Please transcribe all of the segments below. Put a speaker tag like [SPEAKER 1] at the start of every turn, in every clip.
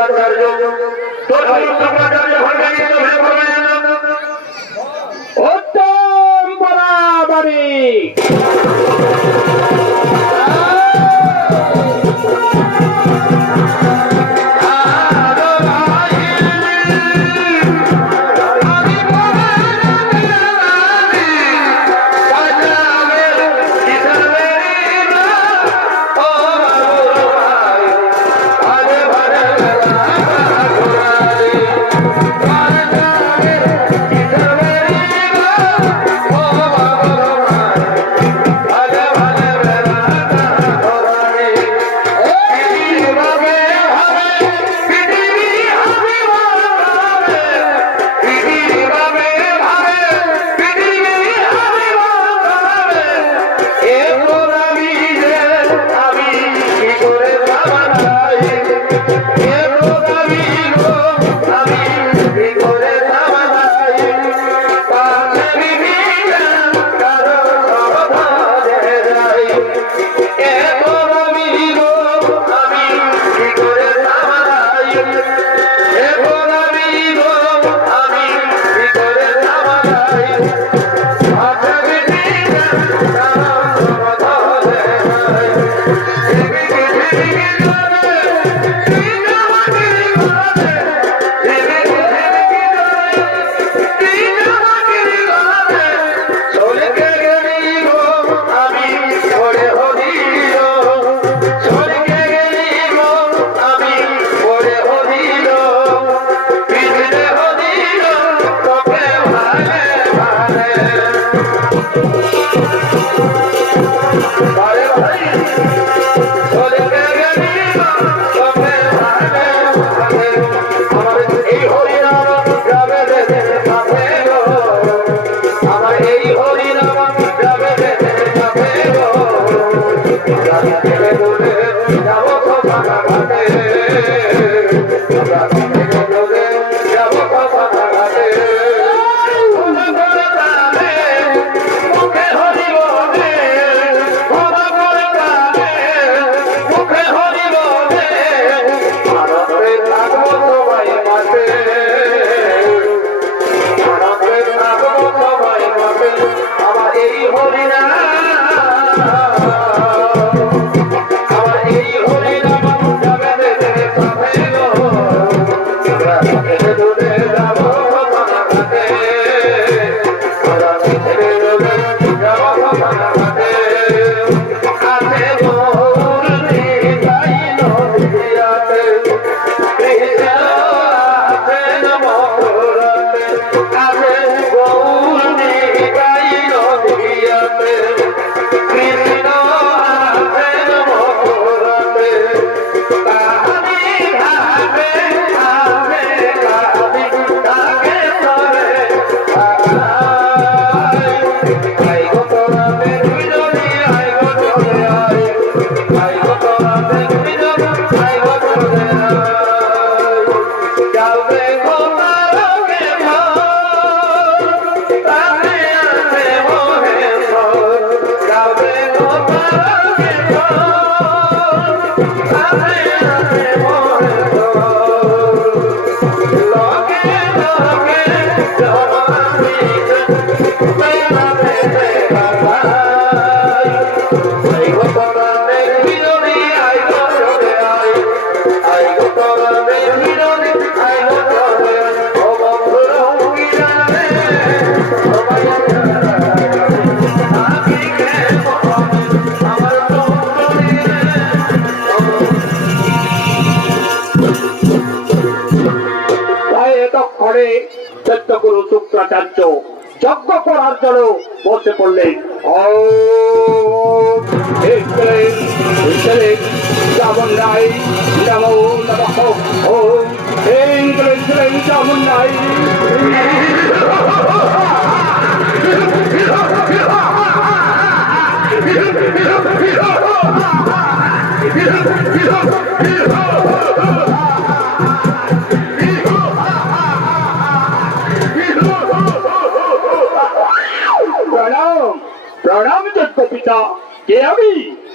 [SPEAKER 1] শুক্রাচার্য তোর শুক্রাচার্য
[SPEAKER 2] করার জন্য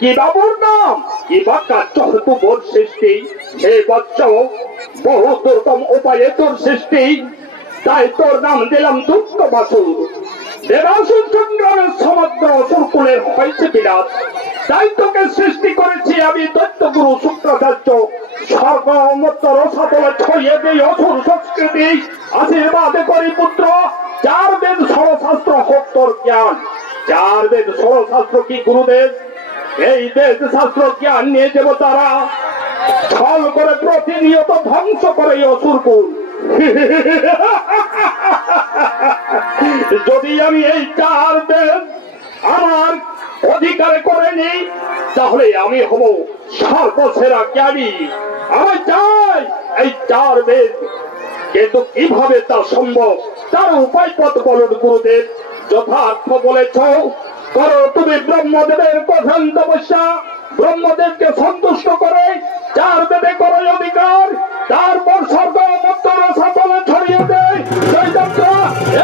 [SPEAKER 2] কে বাবুর নাম? কি বা কার্য হতু বোর সৃষ্টি? হে বচ্চ, বহু দুর্গম উপায়ে তোর সৃষ্টি। তাই তোর নাম দিলাম দুঃখ বাসুর। দেবাসুর সংগ্রামের সমগ্র অসুরকুলের হয়েছে বিরাট। তাই তোকে সৃষ্টি করেছি আমি দৈত্যগুরু শুক্রাচার্য। ছড়িয়ে দিই অসুর সংস্কৃতি। আশীর্বাদ করি পুত্র চার বেদ সরশাস্ত্র হোক তোর জ্ঞান। চার বেদ সরশাস্ত্র কি গুরুদেব? এই বেদ শাস্ত্র জ্ঞান নিয়ে দেব তারা ছল করে প্রতিনিয়ত ধ্বংস করে অসুরকুল যদি আমি এই চার বেদ আমার অধিকারে করে নিই, তাহলে আমি হব সর্বসেরা জ্ঞানী। আমি চাই এই চার বেদ কিন্তু কীভাবে তা সম্ভব, তার উপায় পথ বলুন গুরুদেব। যথার্থ বলেছ করো তুমি ব্রহ্মদেবের প্রধান তপস্যা। ব্রহ্মদেবকে সন্তুষ্ট করে চার দেবে করো অধিকার তারপর স্বর্গ মত্তর সাতলে ছড়িয়ে দেয়।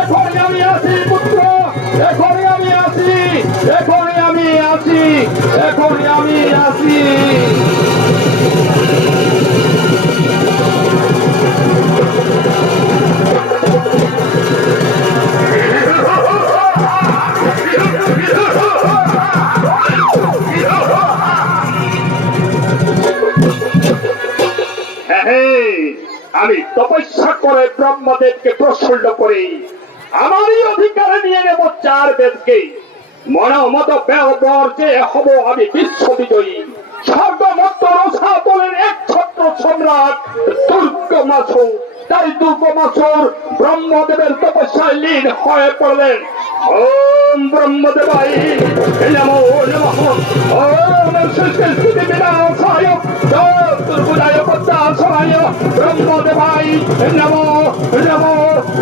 [SPEAKER 2] এখনই আমি আসি পুত্র এখনই আমি আসি এখনই আমি আসি এখনই আমি হ্যাঁ, আমি তপস্যা করে ব্রহ্মদেবকে প্রসন্ন করি। আমারই অধিকারে নিয়ে নেব চার বেদকে মনোমত ব্যবহার যে হব আমি বিশ্ব বিজয়ী। সর্বমত্ত রসাতলের এক ছত্র সম্রাট দুর্গমাসু তাই দুর্গমাসুর ব্রহ্মদেবের তপস্যায় লীন হয়ে পড়লেন। ওম ব্রহ্মদেবাই নমো নমঃ। ওম বিনাশায়। চতুর্ভুজায় পদ্মাসনায় ব্রহ্মদেবাই নমো নমো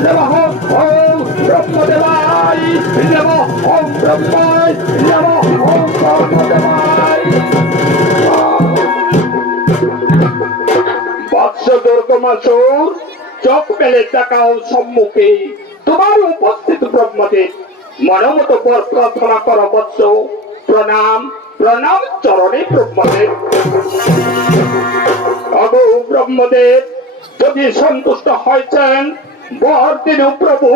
[SPEAKER 2] নমঃ ওম ব্রহ্মদেবাই নমো ওম ব্রহ্মায় নমো ওম ব্রহ্মদেবাই বৎস দুর্গমাসুর চোখ মেলে তাকাও সম্মুখে তোমার উপস্থিত ব্রহ্মদেব মনমত পর প্রার্থনা কর বৎস প্রণাম প্রণাম চরণে ব্রহ্মদেব ব্রহ্মদেব, যদি সন্তুষ্ট হয়েছেন বরদিন প্রভু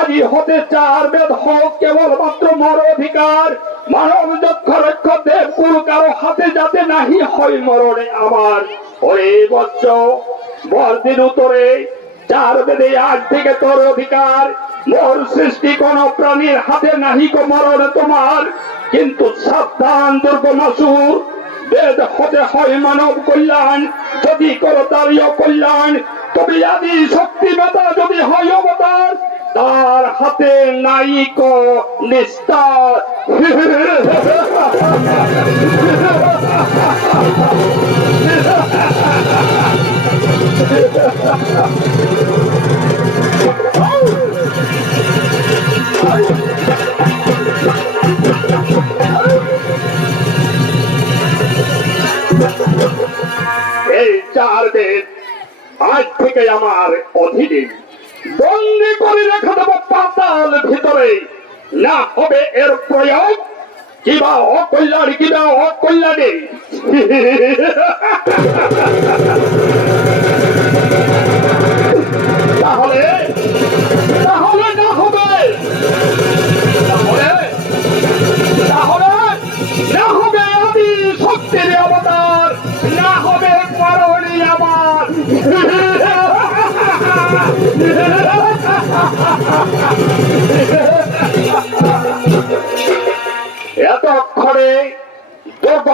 [SPEAKER 2] আদি হতে চার বেদ হোক, কেবলমাত্র মর অধিকার। মানব যক্ষ রক্ষ দেব, গুরু কারও হাতে যাতে নাহি হয় মরণে আমার। ওরে বচ্চ বরদিন উত্তরে চার বেদে আজ থেকে তোর অধিকার। মোর সৃষ্টি কোন প্রাণীর হাতে নাহি কো মরণ তোমার। কিন্তু সাবধান দুর্গমাসুর বেদ হতে হয় মানব কল্যাণ, যদি করো কল্যাণ তবে আদি শক্তি মেতা যদি হয় অবতার, তার হাতে নাইক নিস্তার এই থেকে আমার অধীনে। বন্দি করে রেখে দেবো পাতাল ভিতরে। না হবে এর প্রয়োগ। কিবা অকল্যাণ কিবা অকল্যাণে। তাহলে তাহলে না হবে। তাহলে তাহলে না হবে আমি শক্তির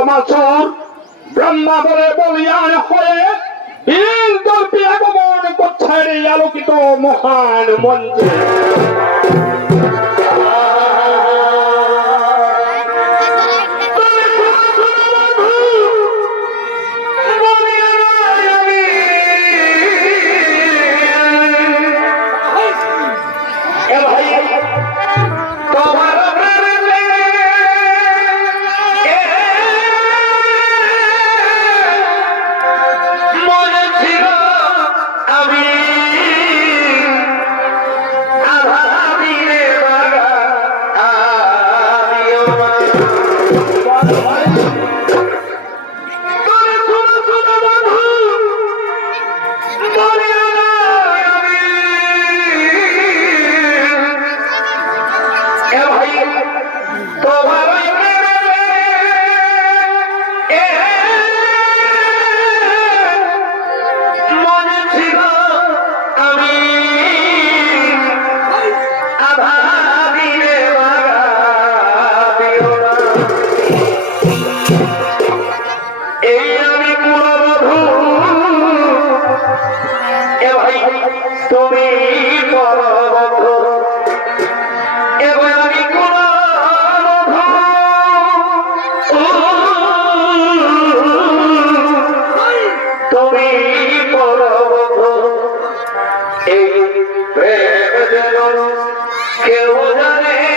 [SPEAKER 2] দুর্গমাসুর ব্রহ্মা বলে বলিয়ান হয়ে বীর দর্পী আগমন করছে আলোকিত মহান মঞ্চে প্রেম
[SPEAKER 1] যেন কেউ জানে